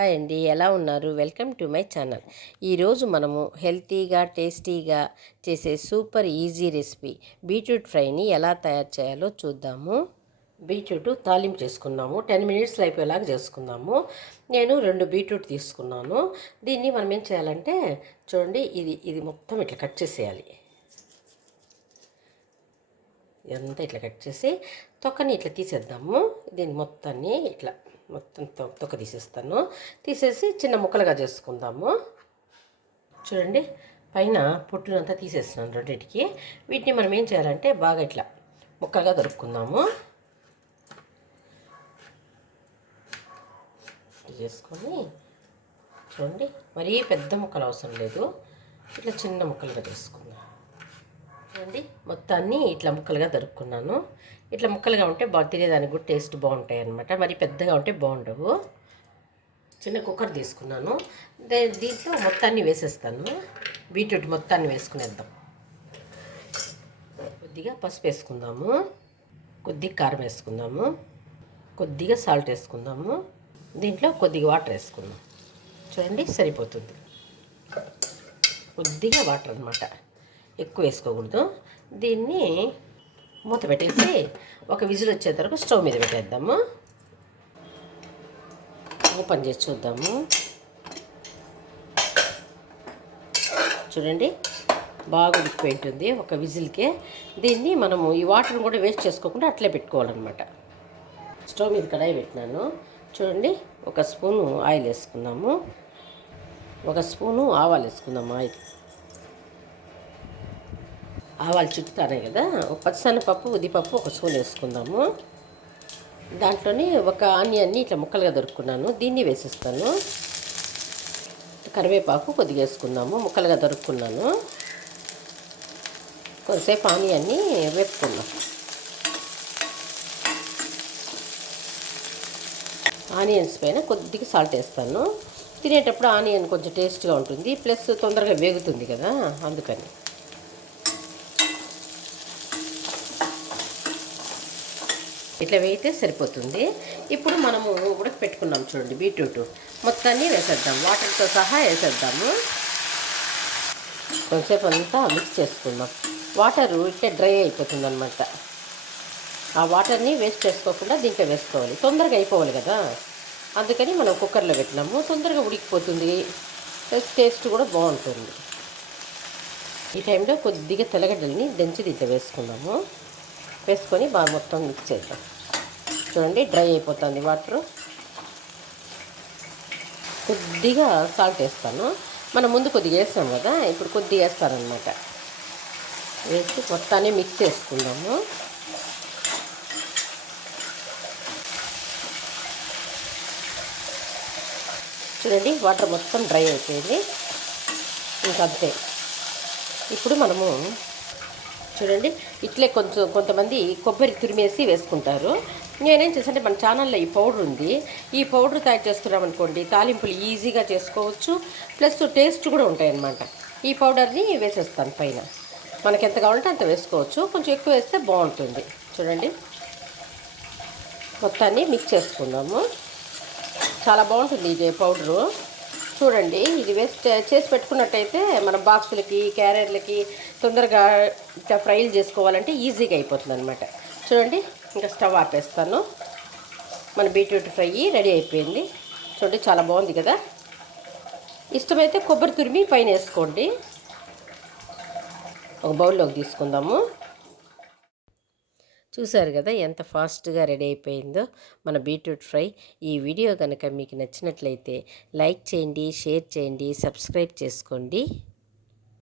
Hi అండి. ఎలా ఉన్నారు? Welcome to my channel. ఈరోజు మనము హెల్తీగా టేస్టీగా చేసే సూపర్ ఈజీ రెసిపీ బీట్రూట్ ఫ్రైని ఎలా తయారు చేయాలో చూద్దాము. బీట్రూట్ తాలింపు చేసుకున్నాము. టెన్ మినిట్స్లో అయిపోయేలాగా చేసుకుందాము నేను రెండు బీట్రూట్ తీసుకున్నాను. దీన్ని మనం ఏం చేయాలంటే చూడండి ఇది ఇది మొత్తం ఇట్లా కట్ చేసేయాలి. ఇదంతా ఇట్లా కట్ చేసి తొక్కని ఇట్లా తీసేద్దాము. దీన్ని మొత్తాన్ని ఇట్లా మొత్తం తొక్క తీసేస్తాను. తీసేసి చిన్న ముక్కలుగా చేసుకుందాము. చూడండి పైన పొట్టునంతా తీసేస్తున్నాను రెండింటికి. వీటిని మనం ఏం చేయాలంటే బాగా ఇట్లా ముక్కలుగా దొరుకుకుందాము చేసుకొని చూడండి మరీ పెద్ద ముక్కలు అవసరం లేదు. ఇట్లా చిన్న ముక్కలుగా చేసుకుందాం. చూడండి మొత్తాన్ని ఇట్లా ముక్కలుగా దొరుకున్నాను ఇట్లా ముక్కలుగా ఉంటే బాగా తినేదానికి కూడా టేస్ట్ బాగుంటాయి అనమాట మరి పెద్దగా ఉంటే బాగుండవు. చిన్న కుక్కర్ తీసుకున్నాను. దీంట్లో మొత్తాన్ని వేసేస్తాను. బీట్రూట్ మొత్తాన్ని వేసుకునేద్దాం. కొద్దిగా పసుపు వేసుకుందాము. కొద్దిగా కారం వేసుకుందాము. కొద్దిగా సాల్ట్ వేసుకుందాము. దీంట్లో కొద్దిగా వాటర్ వేసుకుందాం. చూడండి సరిపోతుంది. కొద్దిగా వాటర్ అనమాట ఎక్కువ వేసుకోకూడదు. దీన్ని మూత పెట్టేసి ఒక విజిల్ వచ్చే వరకు స్టవ్ మీద పెట్టేద్దాము. ఓపెన్ చేసి చూద్దాము. చూడండి బాగా ఉడికిపోయి ఉంటుంది ఒక విజిల్కే. దీన్ని మనము ఈ వాటర్ని కూడా వేస్ట్ చేసుకోకుండా అట్లే పెట్టుకోవాలన్నమాట. స్టవ్ మీద కడాయి పెట్టినాను. చూడండి ఒక స్పూను ఆయిల్ వేసుకుందాము. ఒక స్పూను ఆవాలు వేసుకుందాము ఆయిల్. ఆవాలు చుట్టుతానే కదా? ఒక పచ్చనపప్పు ఉదిపప్పు ఒక స్పూన్ వేసుకుందాము. దాంట్లోని ఒక ఆనియన్ని ఇట్లా ముక్కలుగా దొరుకున్నాను. దీన్ని వేసిస్తాను. కరివేపాకు కొద్దిగా వేసుకుందాము. ముక్కలుగా దొరుకున్నాను. కొద్దిసేపు ఆనియన్ని వేపుకుందాం. ఆనియన్స్ పైన కొద్దిగా సాల్ట్ వేస్తాను. తినేటప్పుడు ఆనియన్ కొంచెం టేస్ట్గా ఉంటుంది. ప్లస్ తొందరగా వేగుతుంది కదా అందుకని. ఇట్లా వేయితే సరిపోతుంది. ఇప్పుడు మనము ఉడక పెట్టుకున్నాం చూడండి బీట్రూట్. మొత్తాన్ని వేసేద్దాం. వాటర్తో సహా వేసేద్దాము. కొంచెంసేపు అంతా మిక్స్ చేసుకుందాం. వాటరు ఇట్లా డ్రై అయిపోతుంది అనమాట ఆ వాటర్ని వేస్ట్ చేసుకోకుండా దీంట్లో వేసుకోవాలి. తొందరగా అయిపోవాలి కదా. అందుకని మనం కుక్కర్లో పెట్టినాము. తొందరగా ఉడికిపోతుంది. టేస్ట్ కూడా బాగుంటుంది. ఈ టైంలో కొద్దిగా తెల్లగడ్డల్ని దంచి దీంట్లో వేసుకున్నాము వేసుకొని బాగా మొత్తం మిక్స్ చేద్దాం. చూడండి డ్రై అయిపోతుంది వాటర్. కొద్దిగా సాల్ట్ వేస్తాను. మనం ముందు కొద్దిగా వేస్తాం కదా ఇప్పుడు కొద్దిగా వేస్తానమాట వేసి మొత్తాన్ని మిక్స్ చేసుకుందాము. చూడండి వాటర్ మొత్తం డ్రై అయిపోయింది. ఇంకంతే. ఇప్పుడు మనము చూడండి. ఇట్లే కొంచెం కొంతమంది కొబ్బరి తురిమేసి వేసుకుంటారు. నేనేం చేసంటే మన ఛానల్లో ఈ పౌడర్ ఉంది. ఈ పౌడర్ తయారు చేసుకున్నాం అనుకోండి తాలింపులు ఈజీగా చేసుకోవచ్చు. ప్లస్ టేస్ట్ కూడా ఉంటాయన్నమాట. ఈ పౌడర్ని వేసేస్తాను పైన. మనకి ఎంత కావాలంటే అంత వేసుకోవచ్చు. కొంచెం ఎక్కువ వేస్తే బాగుంటుంది. చూడండి. మొత్తాన్ని మిక్స్ చేసుకుందాము చాలా బాగుంటుంది ఇది పౌడరు. చూడండి. ఇది వేస్ట్ చేసి పెట్టుకున్నట్టయితే మన బాక్సులకి క్యారెట్లకి తొందరగా ఇట్లా ఫ్రైలు చేసుకోవాలంటే ఈజీగా అయిపోతుంది అనమాట చూడండి ఇంకా స్టవ్ ఆపేస్తాను. మన బీట్రూట్ ఫ్రై రెడీ అయిపోయింది. చూడండి చాలా బాగుంది కదా. ఇష్టమైతే కొబ్బరి తురిమి పైన వేసుకోండి. ఒక బౌల్లోకి తీసుకుందాము. చూసారు కదా ఎంత ఫాస్ట్గా రెడీ అయిపోయిందో మన బీట్రూట్ ఫ్రై. ఈ వీడియో కనుక మీకు నచ్చినట్లయితే లైక్ చేయండి షేర్ చేయండి సబ్స్క్రైబ్ చేసుకోండి.